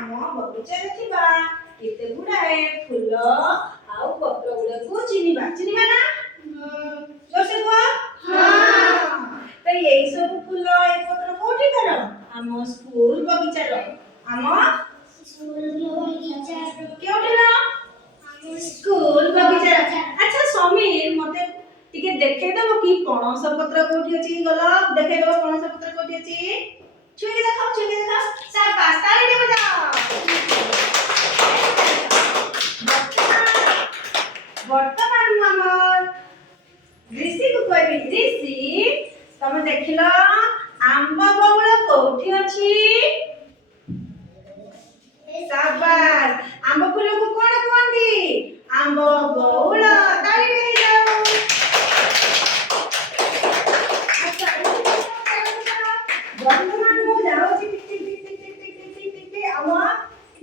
आम बगीचारे थिबा केते गुडाए फूल आउ पत्र गुड़ाकू चिन्हिबा चिन्हिबा ना जोसे को हां तो यही सब फूल ए पत्र कोठी कर आम स्कूल बगीचार आम स्कूल बगीचार केउठी ना स्कूल बगीचार अच्छा समीर मते टिके देखे दबो कि पणस पत्र कोठी अछि गला देखे दबो पणस पत्र कोठी अछि छुई देखा शाबाश ताली दे बजाओ वर्तमान हमर ऋषि को कहबी ऋषि तमे देखिलो आंबा बौल कोठी अछि शाबाश आंबा फूल को कोन कहंदी आंबा बौल ताली दे जाओ अच्छा वर्तमान मु जाओ छी टिक आमा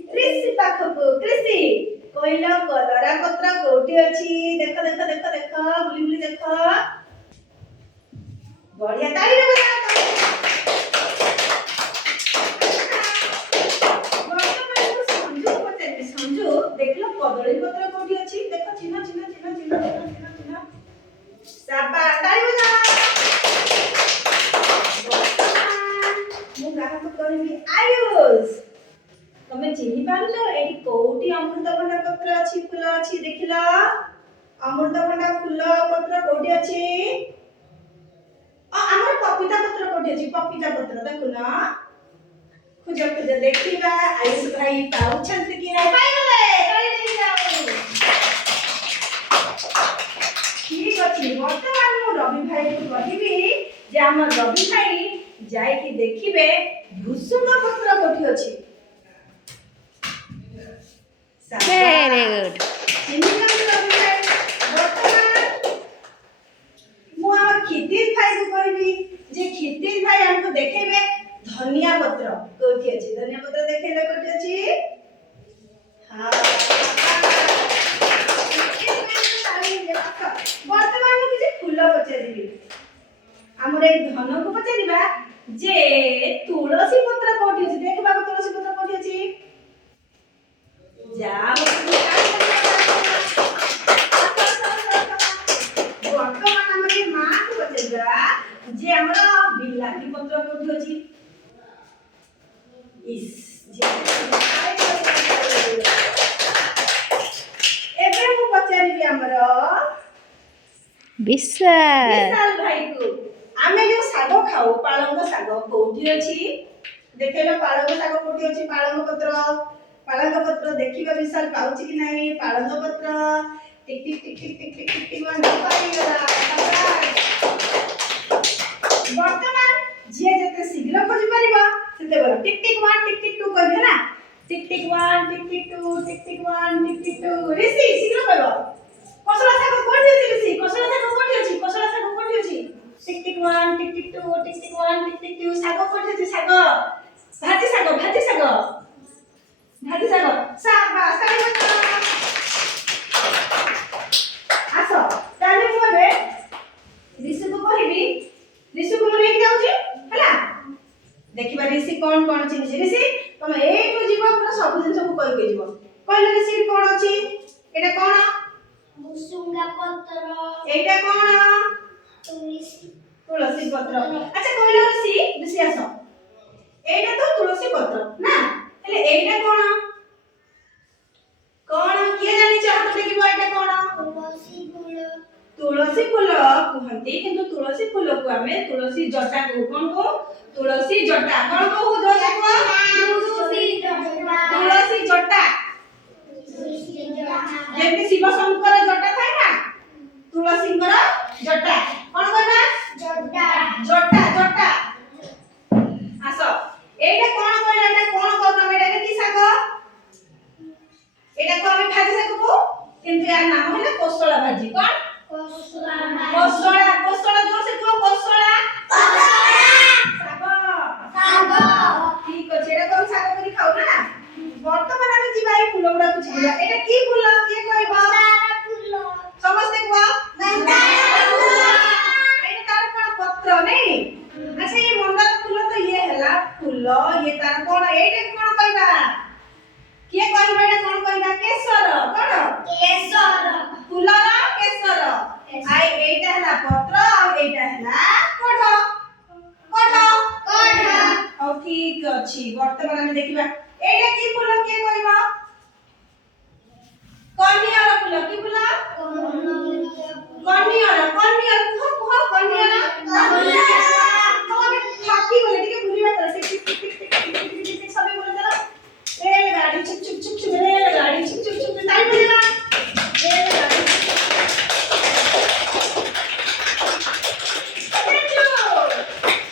कृषि पाखको कृषि कोइला कलरा पत्र कोठी अछि देखो बुली बुली देखो बढ़िया ताली दे बजा संजू पते संजू देखलो कदली पत्र कोठी अछि देखो चिन्ह शाबाश ताली बजा मु गाना को कहबी आयुष तमे चिन्हि पारुछ एही कोठी अमृतभंडा पत्र अछि फूल अछि देखिला अमृतभंडा फूल पत्र कोठी अछि हमर पपीता पत्र कोठी अछि पपीता पत्र देखुना खुज देखिबा आयुष भाई पाउछंत कि नै पाइ गले ताली दे जाओ ठीक अछि वर्तमान मु रवि भाई को कहबी जे हमर रवि भाई जाय कि देखिबे भुसुंग पत्र कोठी अछि वेरी गुड क्षितिज भाई को कहबी जे क्षितिज भाई हमको देखेबे धनिया पत्र कोठी अछि धनिया पत्र देखेले कोठी अछि हां वर्तमान में किछि फूल पचारिबी हमर ए धन को पचारिबा जे तुलसी पत्र कोठी अछि देख बाबू तुलसी पत्र कोठी अछि जाओ वर्तमान हमर मां को पचारिबा जे हमरा बिलाती पत्र कोठी अछि इस एबे मु पचारिबी हमरा विशाल भाई को आमे जो साग खाऊ पालंग साग कोठी अछि देखेलो पालंग साग कोठी अछि पालंग पत्र देखिबा विशाल पाउछि कि नाही पालंग पत्र टिक वन पाई गला वर्तमान जे जते शीघ्र खोजि परिबा सेते बोल टिक 1 टिक 2 कहबे ना टिक 1 टिक 2 टिक 2 ऋषि शीघ्र कहबो कोसला साग कोठी अछि ऋषि कोसला साग कोठी अछि टिक 1 टिक 2 टिक 1 टिक 2 साग कोठी अछि साग भाजी साग शाबाश ताली बजाओ आसो ताली मोरे ऋषि को कहबी ऋषि को मने जाउची हला देखिबा ऋषि कोन चिन्ह ऋषि तुम ए तो जीव पूरा सब दिन सब कहि के जीव कहले ऋषि कोन अछि एटा कोन भुसुंगा पत्र एटा कोन तुलसी पत्र अच्छा कहले ऋषि आसो एटा तो तुलसी पत्र ना हेले एटा कोन किए जानि चाहत देखिबो एटा कोन तुलसी फूल कहंती किंतु तुलसी फूल को हमें तुलसी जटा को कोन को तुलसी जटा कोन को जोसे को तुलसी जटा जेते शिव शंकर जटा थाए ना तुलसी कर जटा कोन कहना जटा आसो एटा कोन कहला एटा कोन करना एटा की साग एटा को हमें भाजी साग को किंतु यार नाम है कोसला भाजी कोन कोसला जोर से को कोसला साग ठीक अछि ଅଛି ବର୍ତ୍ତମାନ ଆମେ ଦେଖିବା ଏଇଟା କି ଫୁଲ କିଏ କହିବ କନିଅର ଫୁଲ କି ଫୁଲ କନିଅର କନିଅର କୁହ କୁହ କନିଅର ଆମେ ଠାକି ଗଲେ ଟିକେ ବୁଲିବା ତ ଟିକ ଟିକ ଟିକ ଟିକ ଟିକ ଟିକ ଟିକ ସବେ बोल दला रेलगाड़ी छुक छुक छुक छुक रेलगाड़ी छुक छुक छुक ताई बोलेगा रेलगाड़ी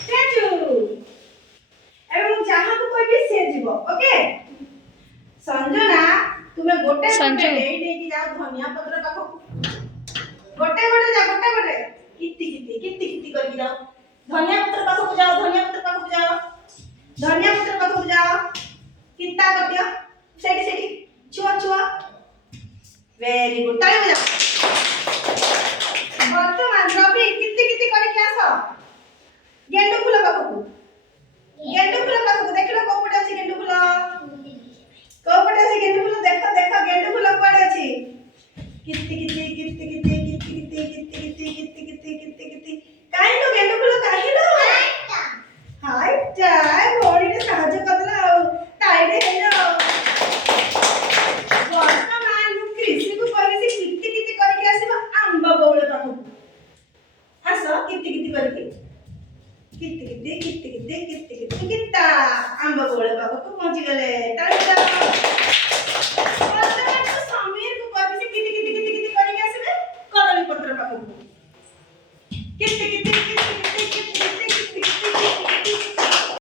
स्टैचू एवं जहां को कोई भी से जीव ओके संजना तुम्हें गोटे संजू। ले की जाओ धनिया पत्र पाखो गोटे गोटे जा गोटे गोटे कित्ती कित्ती कित्ती कित्ती करके जाओ धनिया पत्र पाखो जाओ धनिया पत्र पाखो जाओ धनिया पत्र पाखो जाओ कित्ता करदियो सेठी सेठी छुआ छुआ वेरी गुड ताली बजाओ वर्तमान रवि कित्ती कित्ती करके आसो गेंडू फूल पाखो देखलो को पटे अछि गेंडू फूल को पटे अछि गेंडू फूल देखो देखो गेंडू फूल पड़े अछि कित्ती कित्ती कित्ती कित्ती कित्ती कित्ती कित्ती कित्ती कित्ती कित्ती कित्ती कित्ती काहिलो गेंडू फूल काहिलो हाय जाय बॉडी ने साहाଯ୍य करला टाइडे हेलो वर्तमान मु कृषि को कहले से कित्ती कित्ती करके आसीबा आंबा बौळ पाखो आसो कित्ती कित्ती करके कित्ती कित्ती कित्ती कित्ती कित्ती कित्ती कित्ता आंबा बौळ पाखो पहुंची गले ताले